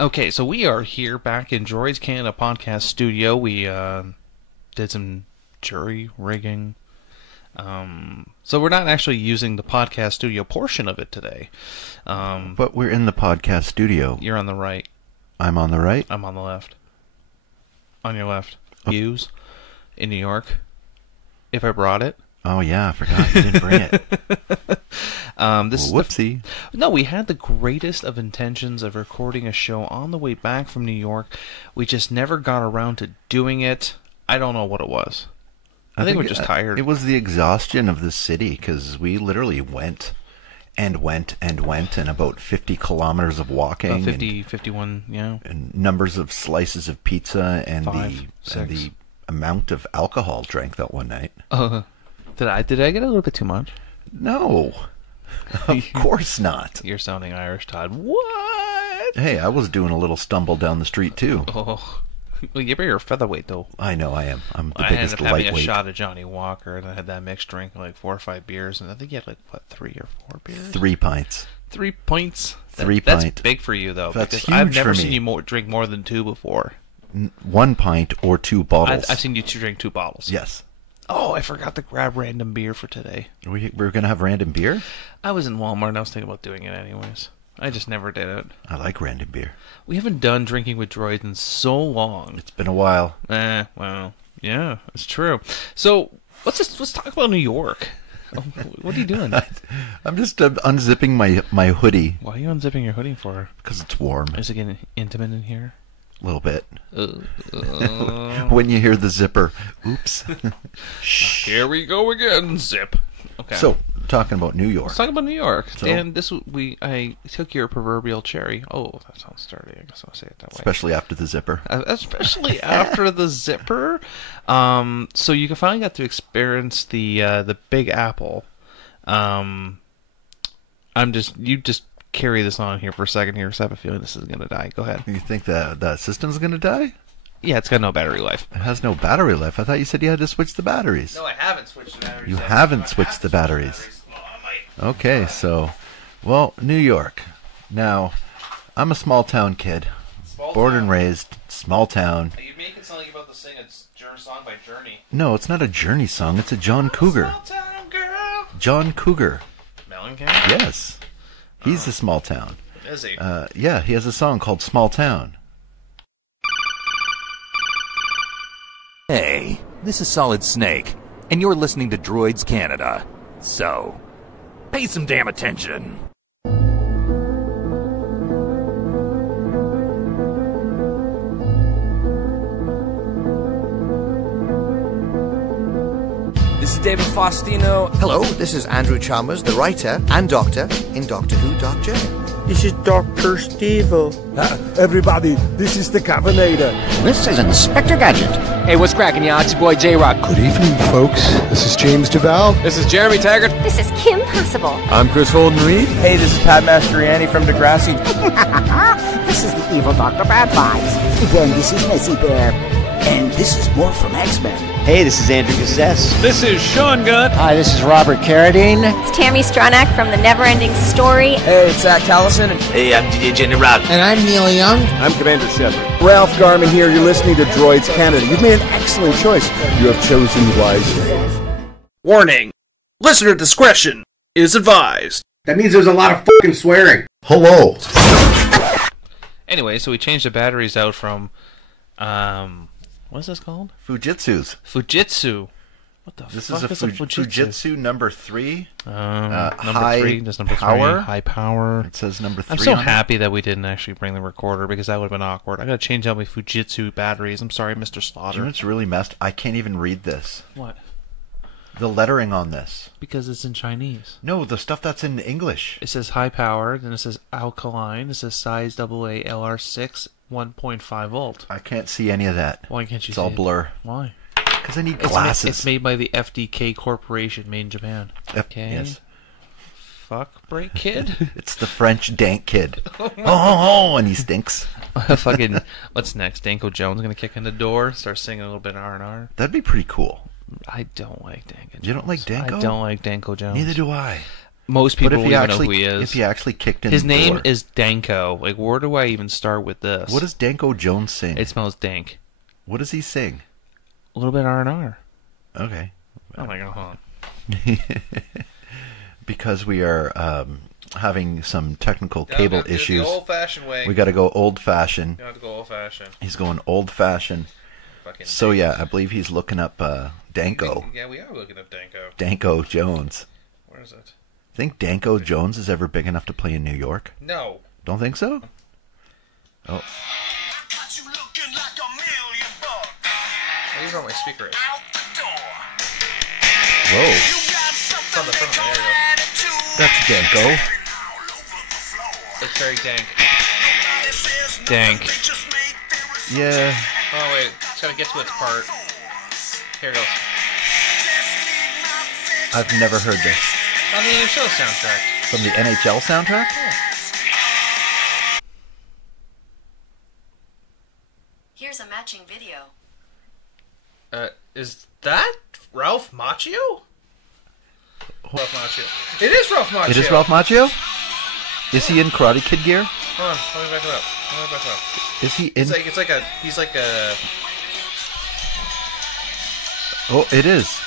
Okay, so we are here back in Droids Canada podcast studio. We did some jury rigging. So we're not actually using the podcast studio portion of it today. But we're in the podcast studio. You're on the right. I'm on the right. I'm on the left. On your left. Views in New York. If I brought it. Oh yeah, I forgot you didn't bring it. Whoopsie. No, we had the greatest of intentions of recording a show on the way back from New York. We just never got around to doing it. I don't know what it was. I think we're just tired. It was the exhaustion of the city, because we literally went and about 50 kilometers of walking. About 50, 51, yeah. And numbers of slices of pizza and the amount of alcohol drank that one night. Did I get a little bit too much? No. Of course not. You're sounding Irish, Todd. What? Hey, I was doing a little stumble down the street, too. Oh. Well, you're a featherweight, though. I know, I am. I'm the biggest lightweight. I ended up having a shot of Johnny Walker, and I had that mixed drink, like 4 or 5 beers, and I think you had, 3 or 4 beers? 3 pints. 3 pints? 3 pints. That's big for you, though. That's because huge I've never for seen me. you drink more than 2 before. 1 pint or 2 bottles. I've seen you drink 2 bottles. Yes. Oh, I forgot to grab random beer for today. We're going to have random beer? I was in Walmart, and I was thinking about doing it anyways. I just never did it. I like random beer. We haven't done drinking with droids in so long. It's been a while. Well, yeah, it's true. So let's talk about New York. What are you doing? I'm just unzipping my hoodie. Why are you unzipping your hoodie for? Because it's warm. Is it getting intimate in here? A little bit. When you hear the zipper, oops. Shh. Here we go again, zip. Okay. So, talking about New York. Let's talk about New York. So, and I took your proverbial cherry. Oh, that sounds dirty. I guess I'll say it that way. Especially after the zipper. Especially after the zipper. So you finally got to experience the Big Apple. You just carry this on here for a second here, so I have a feeling this is gonna die. Go ahead. You think that system's gonna die? Yeah, it's got no battery life. It has no battery life. I thought you said you had to switch the batteries. No, I haven't switched the batteries. You haven't switched the batteries. Okay, so, well, New York. Now, I'm a small town kid. Born and raised, small town. You make it sound like you're about to sing a song by Journey. No, it's not a Journey song. It's a John Cougar. Small town girl. John Cougar. Mellencamp? Yes. He's a small town. Is he? Yeah, he has a song called Small Town. Hey, this is Solid Snake, and you're listening to Droids Canada. So, pay some damn attention. This is David Faustino. Hello, this is Andrew Chalmers, the writer and doctor in Doctor Who Dark Journey. This is Dr. Steve-O. Everybody, this is the Cavernator. This is Inspector Gadget. Hey, what's cracking, y'all? It's your boy J-Rock. Good evening, folks. This is James Duval. This is Jeremy Taggart. This is Kim Possible. I'm Chris Holden-Reed. Hey, this is Pat Mastroianni from Degrassi. This is the evil Dr. Bad Vibes. Then this is Messy Bear. And this is more from X-Men. Hey, this is Andrew Gazzess. This is Sean Gunn. Hi, this is Robert Carradine. It's Tammy Stronach from The Neverending Story. Hey, it's Zach Callison. Hey, I'm DJ Jenny Rod. And I'm Neil Young. I'm Commander Shepard. Ralph Garman here. You're listening to Droids Canada. You've made an excellent choice. You have chosen wisely. Warning. Listener discretion is advised. That means there's a lot of fucking swearing. Hello. Anyway, so we changed the batteries out from, what's this called? Fujitsu's. Fujitsu. What the this fuck is a Fujitsu number 3. Number high 3. There's number power. 3. High power. It says number 3. I'm so happy that we didn't actually bring the recorder because that would have been awkward. I gotta change out my Fujitsu batteries. I'm sorry, Mr. Slaughter. You know what's really messed? I can't even read this. What? The lettering on this. Because it's in Chinese. No, the stuff that's in English. It says high power, then it says alkaline, it says size AA LR6, 1.5 volt. I can't see any of that. Why can't you It's see all it? blur. Why? Because I need glasses. It's made by the FDK Corporation, made in Japan. Okay. Yes. Fuck break kid? It's the French dank kid. Oh, and he stinks. Fucking, what's next? Danko Jones gonna kick in the door, start singing a little bit of R&R? That'd be pretty cool. I don't like Danko Jones. You don't like Danko? I don't like Danko Jones. Neither do I. Most people But don't if he even know actually, who he is. if he actually kicked in His the name door, is Danko. Like, where do I even start with this? what does Danko Jones sing? It smells dank. What does he sing? A little bit R&R. Okay. Oh my god. Because we are having some technical cable issues. The old-fashioned way. We got to go old-fashioned. You have to go old-fashioned. He's going old-fashioned. So yeah, I believe he's looking up Danko. Yeah, we are looking up Danko. Danko Jones. Where is it? Think Danko Jones is ever big enough to play in New York? No. Don't think so? Oh. These are on my speaker. Whoa. It's on the front. There you go. That's Danko. It's very dank. Dank. Yeah. Oh wait, it's gotta get to its part. Here it goes. I've never heard this. On the NHL soundtrack. From the NHL soundtrack? Yeah. Here's a matching video. Is that Ralph Macchio? Ralph Macchio. It is Ralph Macchio. It is Ralph Macchio? Is he in Karate Kid gear? Hold on, let me back it up. Is he in? He's like a. Oh, it is.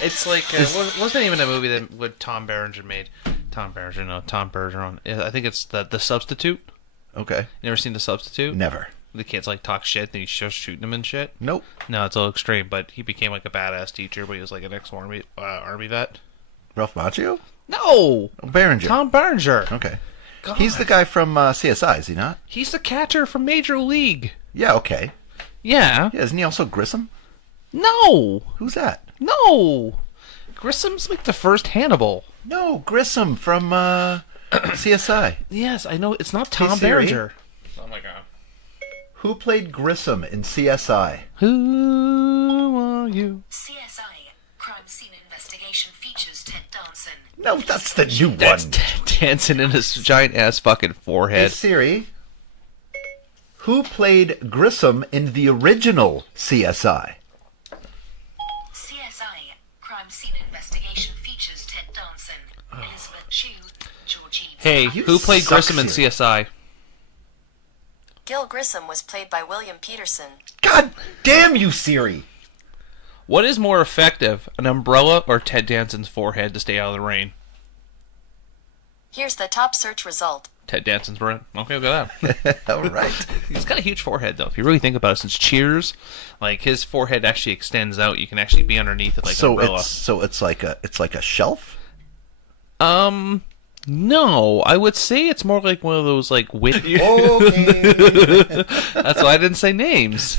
It's like what was the name of the movie that what Tom Berenger made? Tom Bergeron. I think it's the Substitute. Okay. You never seen The Substitute? Never. The kids like talk shit and he's just shooting them and shit. Nope. No, it's all extreme. But he became like a badass teacher, but he was like an ex-army vet. Ralph Macchio? No, Berenger. Tom Berenger. Okay. God. He's the guy from CSI, is he not? He's the catcher from Major League. Yeah. Okay. Yeah. Yeah. Isn't he also Grissom? No. Who's that? No. Grissom's like the first Hannibal. No, Grissom from CSI. Yes, I know. It's not Tom Siri. Berenger. Oh my god. Who played Grissom in CSI? Who are you? CSI Crime Scene Investigation features Ted Danson. No, that's the new one. That's Ted Danson in his giant ass fucking forehead. Hey Siri, who played Grissom in the original CSI? CSI Crime Scene Investigation features Ted Danson, Elizabeth Shue, Georgie. Hey, who played Grissom in CSI? Gil Grissom was played by William Peterson. God damn you, Siri! What is more effective, an umbrella or Ted Danson's forehead to stay out of the rain? Here's the top search result. Ted Danson's forehead. Okay, look at that. All right. He's got a huge forehead, though. If you really think about it, since Cheers, like his forehead actually extends out. You can actually be underneath it like an umbrella. It's like a shelf. No, I would say it's more like one of those like Okay. That's why I didn't say names.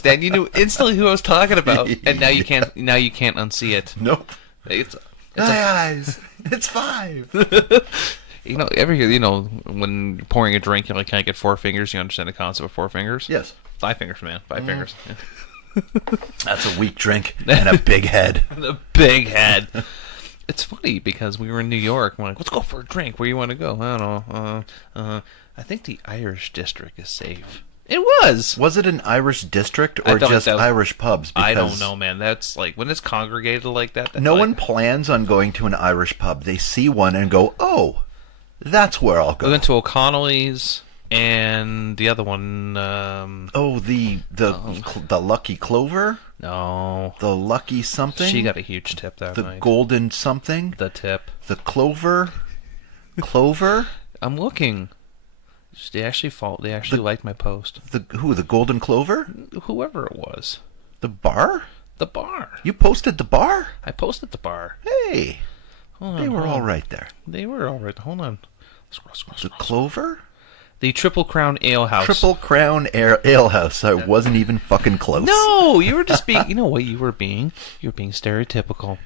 Dan, you knew instantly who I was talking about, and now you can't. Now you can't unsee it. Nope. It's My eyes. It's 5. When you're pouring a drink, you're like, can I get 4 fingers? You understand the concept of 4 fingers? Yes. 5 fingers, man. 5 fingers. Yeah. That's a weak drink and a big head. The big head. It's funny because we were in New York. And we're like, let's go for a drink. Where you want to go? I don't know. I think the Irish district is safe. It was. Was it an Irish district or just Irish pubs? I don't know, man. That's like when it's congregated like that. No one plans on going to an Irish pub. They see one and go, "Oh, that's where I'll go." We went to O'Connelly's and the other one. The Lucky Clover. No, the Lucky something. She got a huge tip that night. The Golden something. The tip. The Clover. I'm looking. They actually liked my post. The Golden Clover? Whoever it was. The bar? The bar. You posted the bar? I posted the bar. Hey. They were all right there. They were all right. Hold on. The Clover? The Triple Crown Ale House. Triple Crown Ale House. I wasn't even fucking close. No, you were just being... You know what you were being? You were being stereotypical.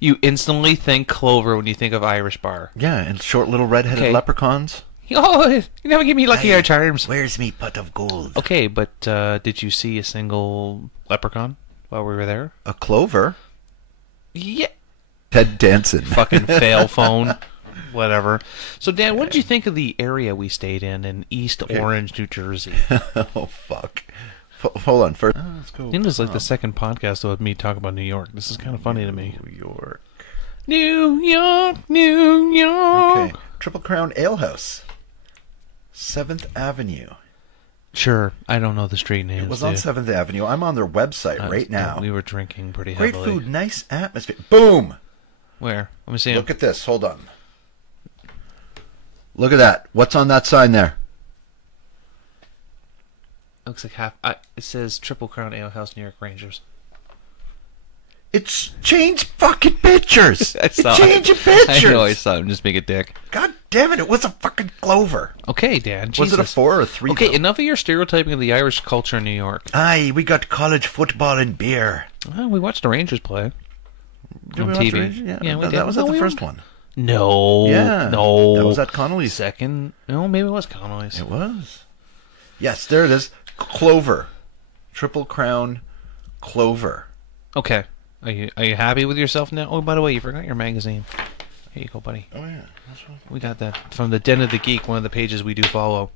You instantly think Clover when you think of Irish bar. Yeah, and short little red-headed leprechauns. Oh, you never give me Lucky Charms. Where's me pot of gold? Okay, but did you see a single leprechaun while we were there? A Clover? Yeah. Ted Danson. Fucking fail phone. Whatever. So, Dan, what did you think of the area we stayed in East Orange, New Jersey? Oh, fuck. Hold on. First, let's go. I think this is like the second podcast with me talking about New York. This is kind of funny to me. New York. New York, New York. Okay. Triple Crown Ale House. 7th Avenue. Sure, I don't know the street names. It was on 7th Avenue. I'm on their website right now. We were drinking pretty Great heavily. food, nice atmosphere. Boom! Where? Let me see. Look at this. Hold on. Look at that. What's on that sign there? Looks like it says Triple Crown Ale House, New York Rangers. It's changed fucking pictures. I saw changing pictures. I know. I saw him just make a dick. God damn it! It was a fucking Clover. Okay, Dan. Was Jesus. it a 4 or a 3? Okay, though? enough of your stereotyping of the Irish culture in New York. Aye, we got college football and beer. Well, we watched the Rangers play Did on we watch TV. the Rangers? Yeah, we did. that was at the first one. No. Yeah. No. That was at Connolly's. Second. No, maybe it was Connolly's. It was. Yes, there it is. Clover. Triple Crown Clover. Okay. Are you happy with yourself now? Oh, by the way, you forgot your magazine. Here you go, buddy. Oh, yeah. That's right. We got that from the Den of the Geek, one of the pages we do follow.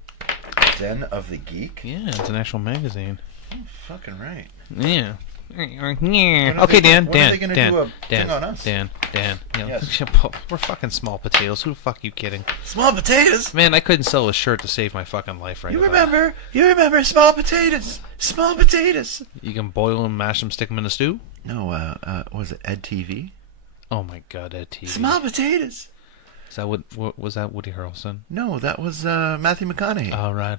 Den of the Geek? Yeah, it's an actual magazine. Oh, fucking right. Yeah. When are Okay, they- Dan. when are they gonna Dan. do a Dan. thing on us? Dan. You know, Yes. We're fucking small potatoes. Who the fuck are you kidding? Small potatoes? Man, I couldn't sell a shirt to save my fucking life right now. You remember small potatoes? Small potatoes. You can boil them, mash them, stick them in a stew? No, was it Ed TV? Oh my god, Ed TV. Small potatoes. Is that what was that Woody Harrelson? No, that was Matthew McConaughey. All right.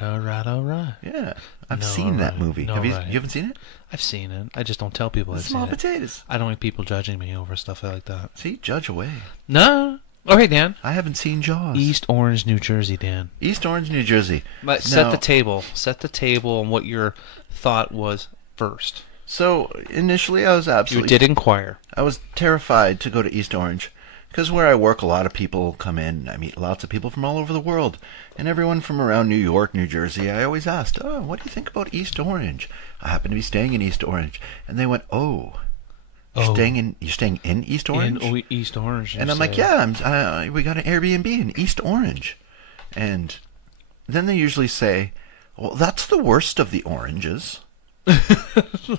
Yeah, I've No, seen that alright. movie. No, You right. haven't seen it? I've seen it. I just don't tell people I've Small seen it. potatoes. I don't like people judging me over stuff like that. See, judge away. No. Okay, Dan. I haven't seen Jaws. East Orange, New Jersey, Dan. East Orange, New Jersey. But set the table. Set the table on what your thought was first. So initially, I was absolutely. You did inquire. I was terrified to go to East Orange because where I work, a lot of people come in. I meet lots of people from all over the world, and everyone from around New York, New Jersey. I always asked, "Oh, what do you think about East Orange?" I happen to be staying in East Orange, and they went, "Oh, you're staying in East Orange?" In East Orange. And I'm like, "Yeah, we got an Airbnb in East Orange," and then they usually say, "Well, that's the worst of the oranges."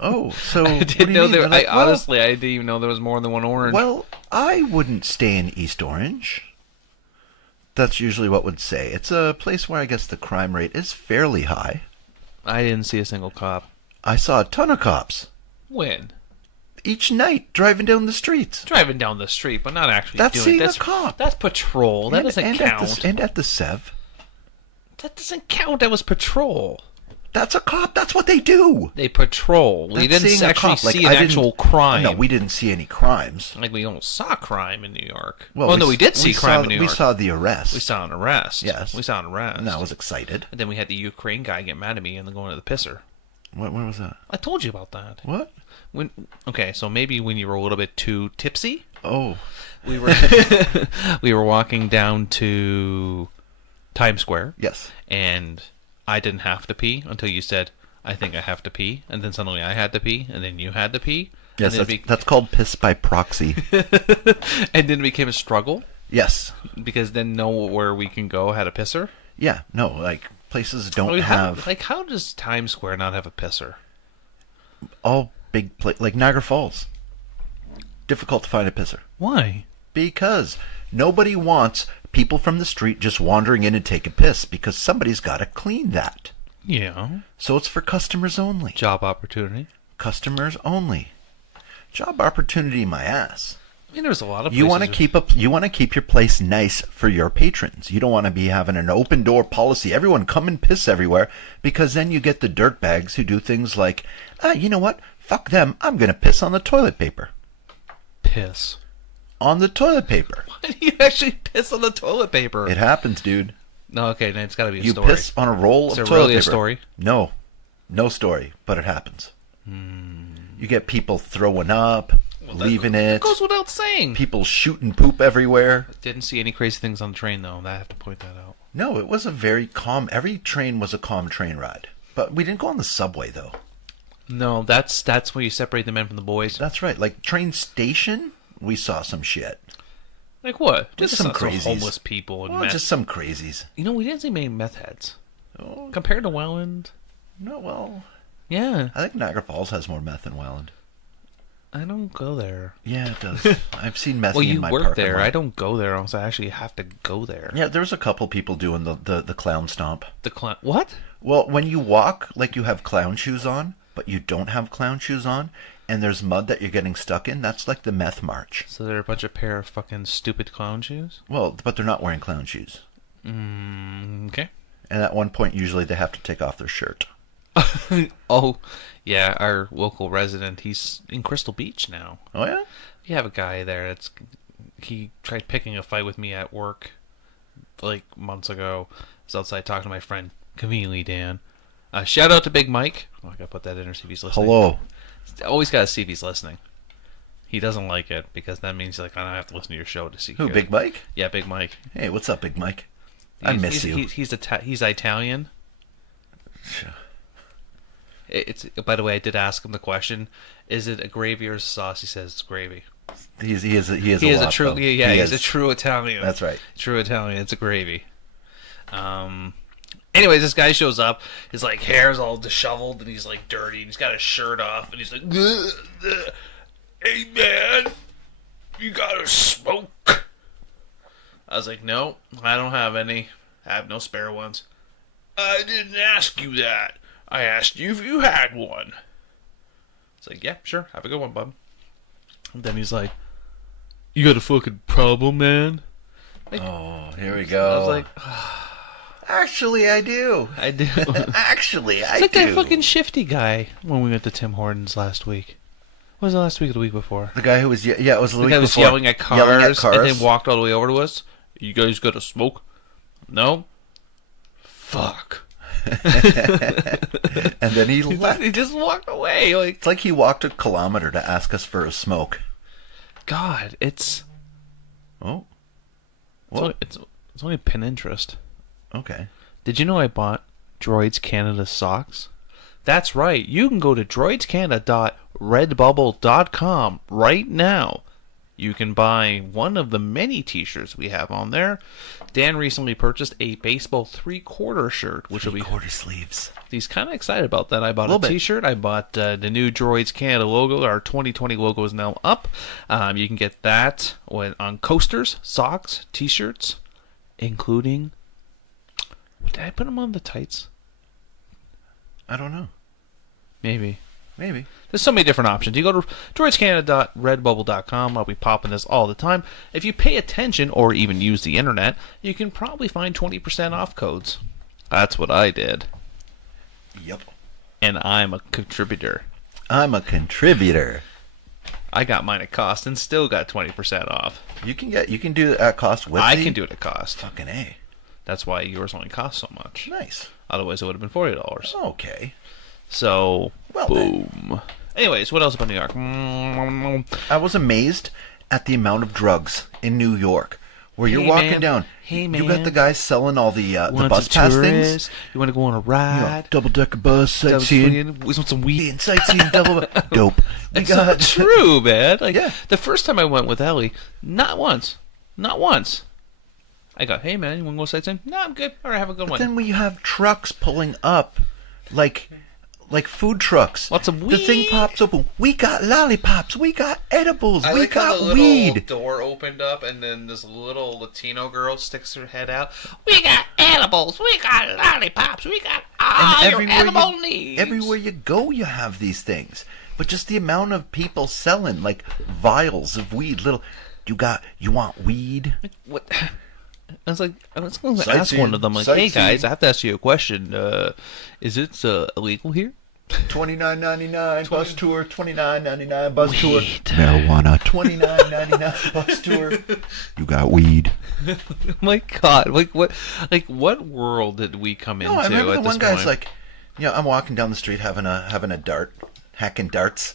Oh, so I what do didn't you know mean? there. They're like, Honestly, I didn't even know there was more than one orange. Well, I wouldn't stay in East Orange. That's usually what would say. It's a place where I guess the crime rate is fairly high. I didn't see a single cop. I saw a ton of cops When? each night driving down the streets. Driving down the street, but not actually That's doing seeing that's a cop. That's patrol. That doesn't count. And at the Sev. That doesn't count. That was patrol. That's a cop. That's what they do. They patrol. We That's didn't seeing a actually cop. Like, see I an didn't- actual crime. No, we didn't see any crimes. Like, we almost saw crime in New York. Well, Well, no, we did see crime in New York. We saw the arrest. We saw an arrest. Yes. We saw an arrest. And I was excited. And then we had the Ukraine guy get mad at me and then go into the pisser. Where was that? I told you about that. What? Okay, so maybe when you were a little bit too tipsy. Oh. We were we were walking down to Times Square. Yes. And I didn't have to pee until you said, I think I have to pee. And then suddenly I had to pee. And then you had to pee. Yes, and that's called piss by proxy. And then it became a struggle. Yes. Because then nowhere we can go had a pisser. Yeah. No, like places don't Well, have. How does Times Square not have a pisser? All big like Niagara Falls. Difficult to find a pisser. Why? Because nobody wants people from the street just wandering in and take a piss because somebody's got to clean that. Yeah. So it's for customers only. Job opportunity. Customers only. Job opportunity, my ass. I mean, there's a lot of You want places to keep your place nice for your patrons. You don't want to be having an open door policy. Everyone come and piss everywhere because then you get the dirtbags who do things like, you know what? Fuck them. I'm going to piss on the toilet paper. Piss. On the toilet paper. Why do you actually piss on the toilet paper? It happens, dude. No, okay, then it's got to be a You story. piss on a roll Is of it toilet really paper. a story? No. No story, but it happens. You get people throwing up, leaving it. It goes without saying. People shooting poop everywhere. Didn't see any crazy things on the train, though. I have to point that out. No, it was a very calm. Every train was a calm train ride. But we didn't go on the subway, though. No, that's where you separate the men from the boys. That's right. Like, train station, we saw some shit. Like what? Just some crazies. homeless people. And Well, meth. just some crazies. You know, we didn't see many meth heads. Oh. Compared to Welland. No, well... Yeah. I think Niagara Falls has more meth than Welland. I don't go there. Yeah, it does. I've seen messing well, you in my work parking there. lot. I don't go there unless I actually have to go there. Yeah, there's a couple people doing the clown stomp. The clown... What? Well, when you walk, like you have clown shoes on, but you don't have clown shoes on, and there's mud that you're getting stuck in, that's like the meth march. So they're a bunch of pair of fucking stupid clown shoes? Well, but they're not wearing clown shoes. Okay. And at one point, usually they have to take off their shirt. Oh, yeah, our local resident, he's in Crystal Beach now. Oh, yeah? You have a guy there he tried picking a fight with me at work like months ago. I was outside talking to my friend, conveniently Dan. Shout out to Big Mike. Oh, I gotta put that in or see if he's listening. Hello. Always gotta see if he's listening. He doesn't like it because that means like I don't have to listen to your show to see. Who, Big Mike? Yeah, Big Mike. Hey, what's up, Big Mike? I miss you. He's Italian. Sure. By the way, I did ask him the question: is it a gravy or a sauce? He says it's gravy. He is a true he's a true Italian. That's right. True Italian. It's a gravy. Anyways, this guy shows up. His like hair's all disheveled and he's like dirty and he's got his shirt off and he's like, "Hey man, you got a smoke?" I was like, "No, I don't have any. I have no spare ones." "I didn't ask you that. I asked you if you had one." It's like, "Yeah, sure. Have a good one, bub." And then he's like, "You got a fucking problem, man?" Like, oh, here we go. I was like, actually, I do. I do. Actually, I do. It's like that fucking shifty guy when we went to Tim Hortons last week. What was it last week or the week before? The guy who was, it was the week guy was before. yelling at cars and then walked all the way over to us. "You guys got a smoke?" "No." "Fuck." And then he left. He just walked away. Like, it's like he walked a kilometer to ask us for a smoke. God, it's... Oh. It's only Pinterest. Okay. Did you know I bought Droids Canada socks? That's right. You can go to droidscanada.redbubble.com right now. You can buy one of the many t-shirts we have on there. Dan recently purchased a baseball 3/4 shirt, which will be 3/4 sleeves. He's kind of excited about that. I bought a t-shirt. I bought the new Droids Canada logo. Our 2020 logo is now up. You can get that on coasters, socks, t-shirts, including... Did I put them on the tights? I don't know. Maybe. There's so many different options. You go to droidscanada.redbubble.com. I'll be popping this all the time. If you pay attention or even use the internet, you can probably find 20% off codes. That's what I did. Yep. And I'm a contributor. I got mine at cost and still got 20% off. You can do it at cost with I can do it at cost. Fucking A. That's why yours only costs so much. Nice. Otherwise it would have been $40. Okay. So, well, boom. Then. Anyways, what else about New York? I was amazed at the amount of drugs in New York. Where you're walking down. Hey, man. You got the guys selling all the bus pass things. You want to go on a ride? Double-decker bus, sightseeing. We want some weed. Sightseeing, dope. It's not true, man. Like, the first time I went with Ellie, not once. I go, "Hey, man, you want to go sightseeing?" "No, I'm good. All right, have a good one." Then we have trucks pulling up, like food trucks. Lots of weed. The thing pops open. We got lollipops. We got edibles. I we like got how the weed. little door opened up, and then this little Latino girl sticks her head out. "We got edibles. We got lollipops. We got all your edible needs." Everywhere you go, you have these things. But just the amount of people selling like vials of weed. You want weed? What? I was going to ask one of them, like, "Hey guys, I have to ask you a question. Is it illegal here?" $29.99 bus tour. $29.99 bus weed. Tour. Marijuana. $29.99 bus tour. You got weed. Oh my God! What world did we come into? I remember at the this one guy's point? like, I'm walking down the street having a dart, hacking darts,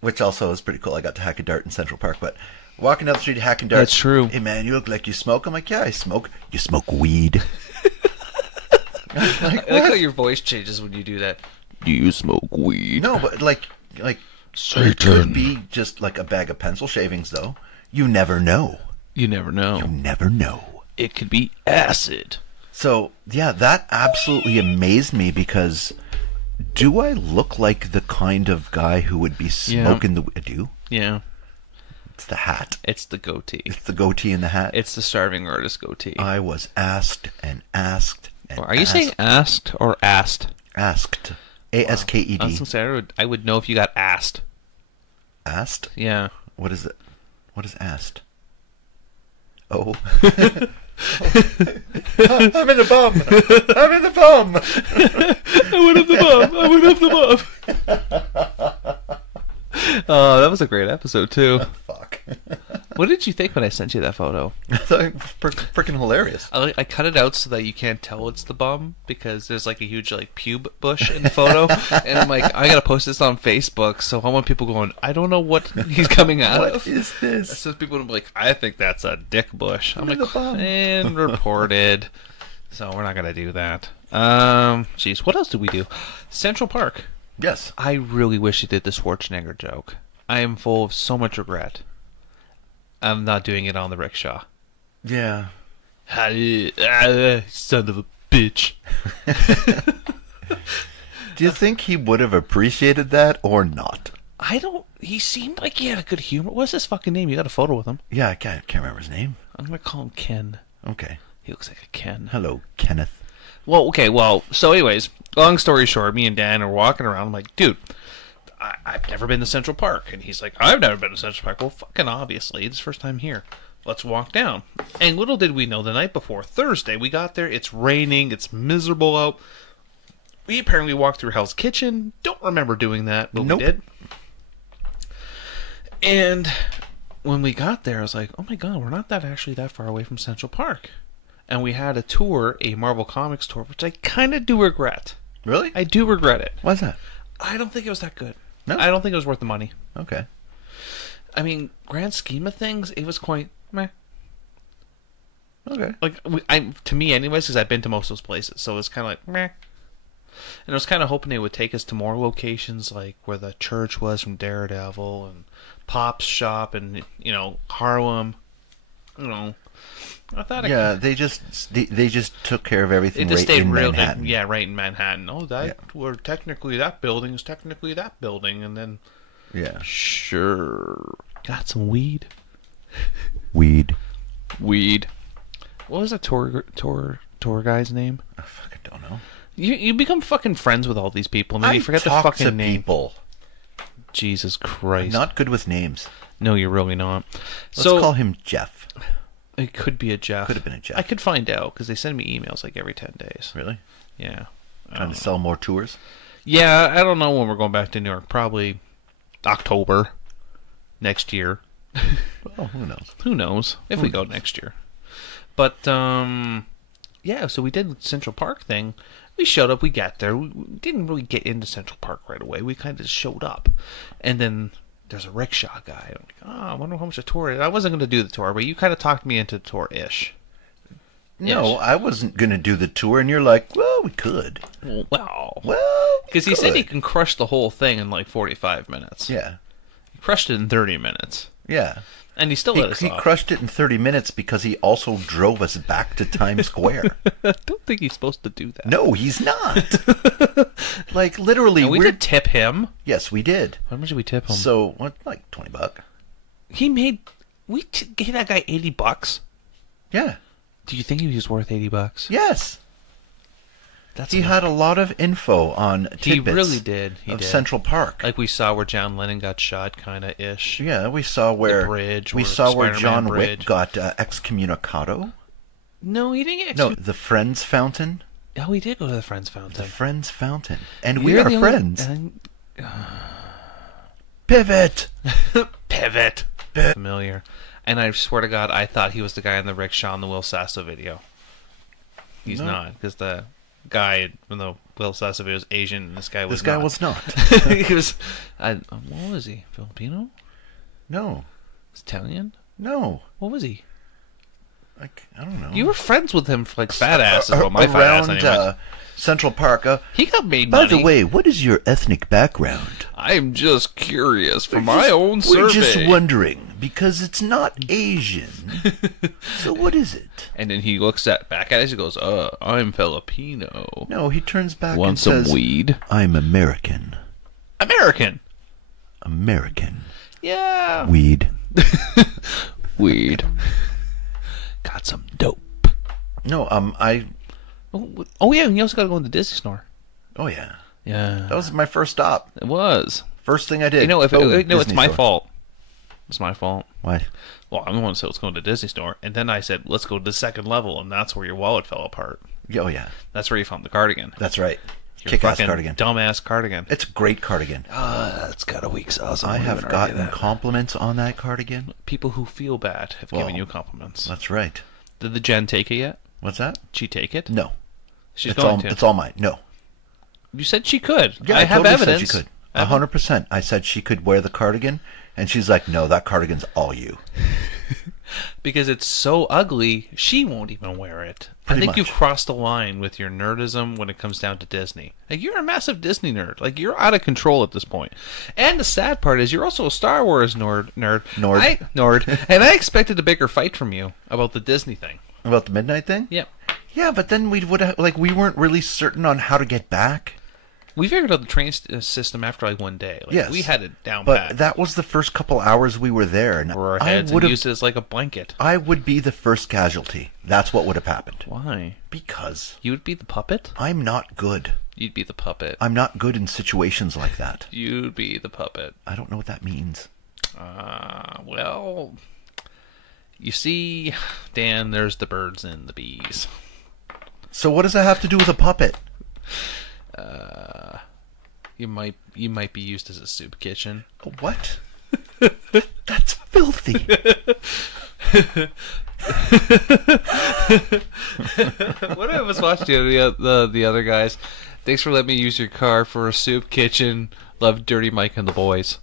which also is pretty cool. I got to hack a dart in Central Park, but. Walking down the street hacking darts. That's true. "Hey man, you look like you smoke." I'm like, "Yeah, I smoke." "You smoke weed." I like how your voice changes when you do that. "Do you smoke weed?" No, but like Satan. It could be just like a bag of pencil shavings, though. You never know. You never know. It could be acid. So yeah, that absolutely amazed me because Do I look like the kind of guy who would be smoking the... I do? Yeah. It's the hat. It's the goatee. It's the goatee and the hat. It's the starving artist goatee. I was asked and asked and Are you saying asked or asked? Asked. A-S-K-E-D. I was gonna say, I would know if you got asked. Asked? Yeah. What is it? What is asked? Oh. I'm in the bum. I'm in the bum. I went up the bum. I went up the bum. Oh, that was a great episode too. Fuck. What did you think when I sent you that photo? I thought it was freaking hilarious. I cut it out so that you can't tell it's the bum because there's like a huge like pube bush in the photo, and I'm like, I gotta post this on Facebook, so I want people going, I don't know what he's coming out of. What is this? So people will be like, I think that's a dick bush. I'm like, and reported. So we're not gonna do that. Jeez, what else did we do? Central Park. Yes. I really wish you did the Schwarzenegger joke. I am full of so much regret. I'm not doing it on the rickshaw. Yeah. Son of a bitch. Do you think he would have appreciated that or not? I don't... He seemed like he had a good humor. What's his fucking name? You got a photo with him. Yeah, I can't remember his name. I'm going to call him Ken. Okay. He looks like a Ken. Hello, Kenneth. Well, okay, so anyways, long story short, me and Dan are walking around. I'm like, dude, I've never been to Central Park. And he's like, I've never been to Central Park. Well, fucking obviously, it's the first time here. Let's walk down. And little did we know, the night before, Thursday, we got there, it's raining, it's miserable out. We apparently walked through Hell's Kitchen. Don't remember doing that, but Nope. we did. And when we got there, I was like, oh my god, we're not actually that far away from Central Park. And we had a tour, a Marvel Comics tour, which I kind of do regret. Really? I do regret it. Why's that? I don't think it was that good. No? I don't think it was worth the money. Okay. I mean, grand scheme of things, it was quite meh. Okay. Like, to me anyways, because I've been to most of those places, so it's kind of like, meh. And I was kind of hoping they would take us to more locations, like where the church was from Daredevil, and Pop's shop, and, you know, Harlem. You know, I thought they just took care of everything just right stayed in real, Manhattan. Yeah, right in Manhattan. Oh, we're technically that building is technically that building, and then sure, got some weed. Weed. What was the tour guy's name? I fucking don't know. You become fucking friends with all these people, and then you forget the fucking name. People. Jesus Christ! I'm not good with names. No, you're really not. Let's call him Jeff. It could be a Jeff. Could have been a Jeff. I could find out because they send me emails like every 10 days. Really? Yeah. Trying to sell more tours? Yeah, I don't know when we're going back to New York. Probably October next year. Well, who knows? Who knows if we go next year. But, yeah, so we did the Central Park thing. We showed up, we got there. We didn't really get into Central Park right away. We kind of just showed up. And then there's a rickshaw guy. I'm like, I wonder how much a tour is. I wasn't going to do the tour, but you kind of talked me into the tour-ish. No, I wasn't going to do the tour, and you're like, well, we could. Well, because he said he can crush the whole thing in like 45 minutes. Yeah. He crushed it in 30 minutes. Yeah. And he still let us off. He crushed it in 30 minutes because he also drove us back to Times Square. I don't think he's supposed to do that. No, he's not. Like, literally. And we did tip him. Yes, we did. How much did we tip him? So, what, like $20? He made... We gave that guy $80. Yeah. Do you think he was worth $80? Yes. He had a lot of info on tidbits. He really did. Central Park. Like we saw where John Lennon got shot, kind of ish. Yeah, we saw where the bridge. We saw where John Wick got excommunicado. No, he didn't get. No, the Friends Fountain. Oh, he did go to the Friends Fountain. The Friends Fountain, and we are friends. Pivot. Pivot. Familiar. And I swear to God, I thought he was the guy in the rickshaw in the Will Sasso video. He's not, because the guy in the Will Sasso video was Asian, and this guy was not. Was not. He was... what was he? Filipino? No. Italian? No. What was he? Like, I don't know. You were friends with him for like fat asses. Well, my fat ass anyways. Central Park. He got made money. By the way, what is your ethnic background? I'm just curious for my own survey. We're just wondering, Because it's not Asian. So what is it? And then he looks back at us and goes, I'm Filipino. No, he turns back Want and some says, weed? I'm American. American. Yeah. Weed. Got some dope. No, Oh yeah, and you also got to go to the Disney store. Oh yeah. Yeah. That was my first stop. It was. First thing I did. You know, it's my store. fault. It's my fault. Why? Well, I'm the one who said let's go to the Disney store, and then I said let's go to the second level, and that's where your wallet fell apart. Oh yeah. That's where you found the cardigan. That's right. Your Kick-ass fucking cardigan. Dumbass cardigan. It's a great cardigan. It's got a weak sauce. I have gotten compliments on that cardigan. People who feel bad have given you compliments. That's right. Did the Jen take it yet? What's that? Did she take it? No. She's going to. It's all mine. No. You said she could. Yeah, I have totally evidence. Said she could. 100%. I said she could wear the cardigan, and she's like, no, that cardigan's all you. Because it's so ugly, she won't even wear it. I think you've crossed the line with your nerdism when it comes down to Disney. Like, you're a massive Disney nerd. Like, you're out of control at this point. And the sad part is you're also a Star Wars nerd. And I expected a bigger fight from you about the Disney thing. About the midnight thing? Yeah. Yeah, but then we weren't really certain on how to get back. We figured out the train system after like one day. Like, yes. We had it down pat. But that was the first couple hours we were there. And over our heads and used it as like a blanket. I would be the first casualty. That's what would have happened. Why? Because. You would be the puppet? I'm not good. You'd be the puppet. I'm not good in situations like that. You'd be the puppet. I don't know what that means. Well, you see, Dan, there's the birds and the bees. So what does that have to do with a puppet? You might be used as a soup kitchen. What? That's filthy. What I was watching the other guys. Thanks for letting me use your car for a soup kitchen. Love Dirty Mike and the boys.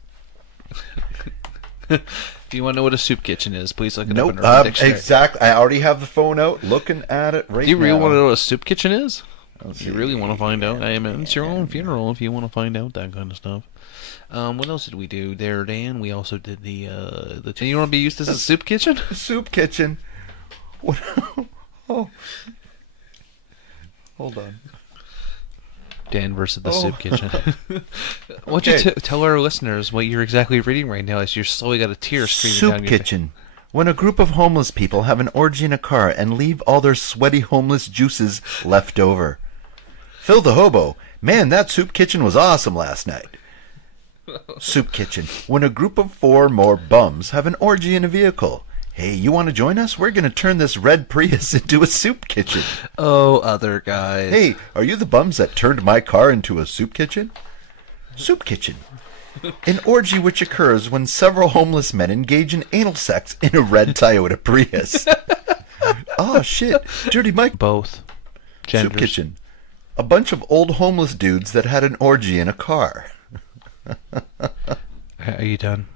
If you want to know what a soup kitchen is, please look it up in Urban Dictionary. Exactly. I already have the phone out, looking at it right now. Do you really want to know what a soup kitchen is? You really want to find out? I mean, it's your own funeral if you want to find out that kind of stuff. What else did we do there, Dan? We also did the. You want to be used as a soup kitchen? Soup kitchen. What? Oh. Hold on. Dan versus the soup kitchen. Why don't you tell our listeners what you're exactly reading right now as you're slowly got a tear streaming down your face. Soup kitchen. When a group of homeless people have an orgy in a car and leave all their sweaty homeless juices left over. Phil the hobo. Man, that soup kitchen was awesome last night. Soup kitchen. When a group of 4 more bums have an orgy in a vehicle. Hey, you want to join us? We're going to turn this red Prius into a soup kitchen. Oh, other guys. Hey, are you the bums that turned my car into a soup kitchen? Soup kitchen. An orgy which occurs when several homeless men engage in anal sex in a red Toyota Prius. Oh, shit. Dirty Mike. Both. Genders. Soup kitchen. A bunch of old homeless dudes that had an orgy in a car. Are you done?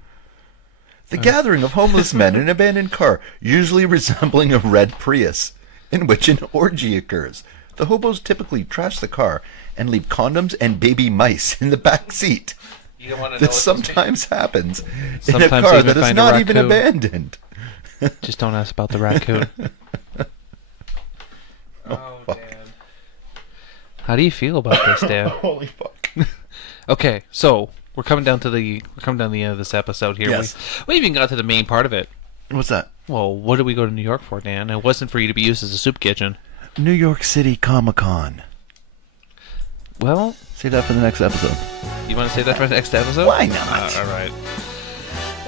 The gathering of homeless men in an abandoned car, usually resembling a red Prius, in which an orgy occurs. The hobos typically trash the car and leave condoms and baby mice in the back seat. You don't want to know that sometimes happens in sometimes a car that is not even abandoned. Just don't ask about the raccoon. Oh, fuck. Dan. How do you feel about this, Dan? Holy fuck. Okay, so we're coming down to the end of this episode here. Yes. We even got to the main part of it. What's that? Well, what did we go to New York for, Dan? It wasn't for you to be used as a soup kitchen. New York City Comic-Con. Well, save that for the next episode. You want to save that for the next episode? Why not? All right.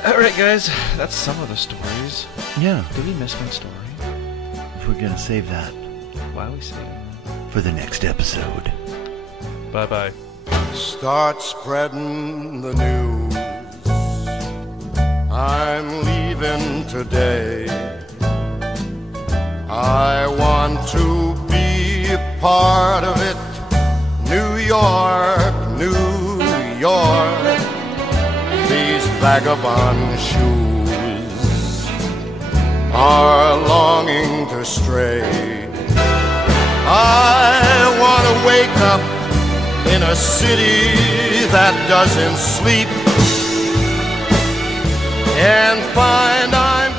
All right, guys. That's some of the stories. Yeah. Did we miss one story? We're going to save that. Why are we saving it? For the next episode. Bye-bye. Start spreading the news. I'm leaving today. I want to be a part of it. New York, New York. These vagabond shoes are longing to stray. I want to wake up in a city that doesn't sleep, and find I'm